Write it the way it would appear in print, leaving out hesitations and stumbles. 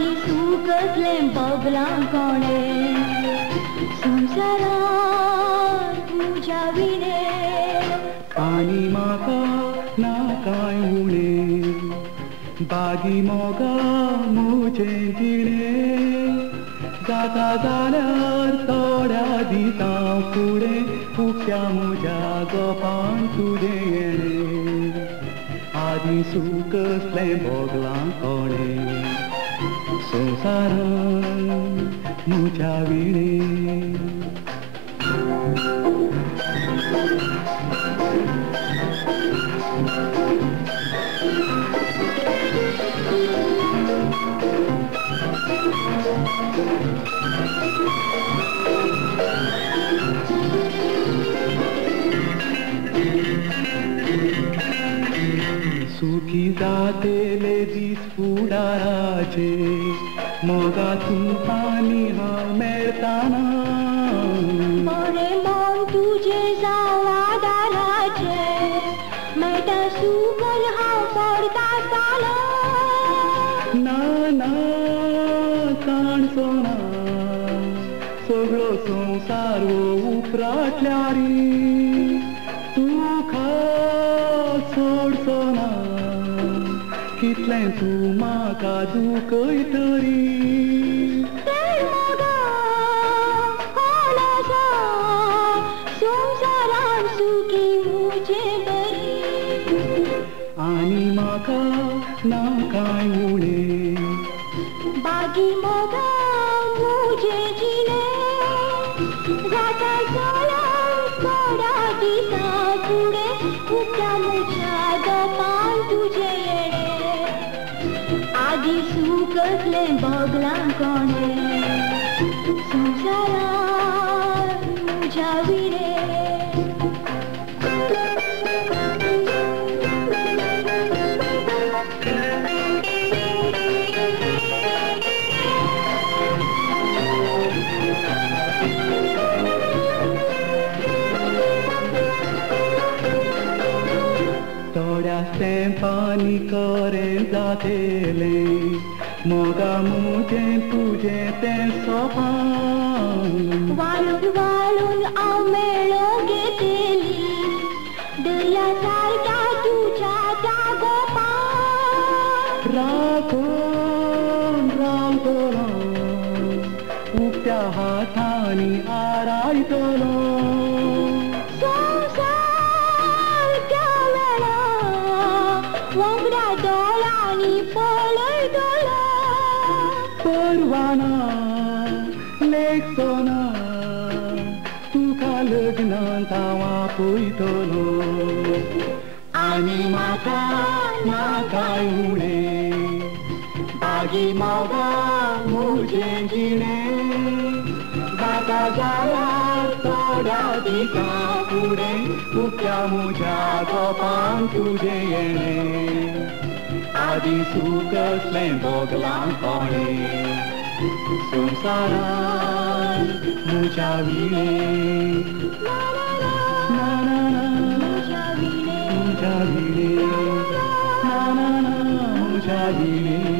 आधी सूख कसले बगला कोणे संसारात तुझ्या विणे आनी म्हाका ना कांय उणें बागी मोगा म्हजें जिणें जाता जाल्यार थोड्या दिसां फुडें उक्त्या म्हज्या गोपान तुजें येणें आदी सूख कसलें बोगलां कोणें संवसारांत म्हज्या विणें सुखी जातेले दीस फुडाराचे मोगातून पाणी हांव मेळटाना बरें मन तुजें जावादाराचे मेळटा सुकन हांव पडटा आसतना ना ना काणचो ना सगळो संवसार वो उपरांतल्यारी तुका सोडचो ना कितलें तूं म्हाका दुखयतरी संवसारान सुखी मुजें बरी आनी म्हाका ना कांय उणें बागी मोगा मुजें जिणें जाता जाल्यार थोड्या दिसां फुडें उक्त्या म्हज्या गोपान तुजें येणें आदी सूख कसलें बगलां कोणें संवसारांत म्हज्या विणें थोड्या तेंपानी करें जातेलें मोगा मुजें तुजें तें सोपान वाळून वाळून हांव मेळो घेतेली दर्या सारक्या तुज्या त्या गोपान राखून रावतलो उक्त्या हातांनी आरायतलो वंगडा दोळांनी पळयतलो परवाना लेखचो ना तुका लग्नांत हांव आपयतलो आनी म्हाका ना कांय उणें बागी मोगा म्हजें जिणें जाता जाल्यार थोड्या दिसां फुडें उक्त्या म्हज्या गोपान तुजें येणें आदी सूख कसलें बोगलां कोणें संवसारांत म्हज्या विणें ना ना म्हज्या विणें ना ना म्हज्या विणें